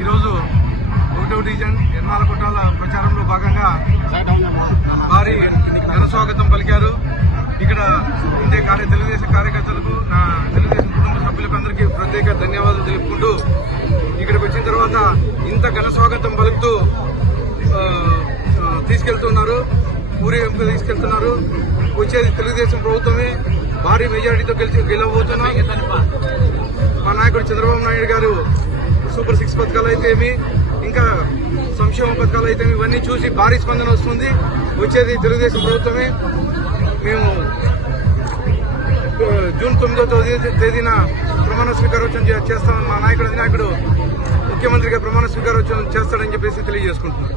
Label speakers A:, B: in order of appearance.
A: ఈరోజు ఒకటో డివిజన్ ఎన్నాల కుట్రాల ప్రచారంలో భాగంగా భారీ జనస్వాగతం పలికారు. ఇక్కడ ఉండే కార్య తెలుగుదేశం కార్యకర్తలకు నా తెలుగుదేశం కుటుంబ సభ్యులందరికీ ప్రత్యేక ధన్యవాదాలు తెలుపుకుంటూ ఇక్కడికి వచ్చిన తర్వాత ఇంత ఘనస్వాగతం పలుకుతూ తీసుకెళ్తున్నారు. ఊరేగింపు తీసుకెళ్తున్నారు. వచ్చేది తెలుగుదేశం ప్రభుత్వమే. భారీ మెజారిటీతో గెలిచి గెలవబోతున్నాం. చంద్రబాబు నాయుడు గారు సూపర్ సిక్స్ పథకాలు అయితేమి ఇంకా సంక్షేమ పథకాలు అయితే ఇవన్నీ చూసి భారీ స్పందన వస్తుంది. వచ్చేది తెలుగుదేశం ప్రభుత్వమే. మేము జూన్ తొమ్మిదో తేదీ తేదీన ప్రమాణ స్వీకారోత్సవం చేస్తామని మా నాయకుడు అధినాయకుడు ముఖ్యమంత్రిగా ప్రమాణ స్వీకారోత్సవం చేస్తాడని చెప్పేసి తెలియజేసుకుంటున్నాను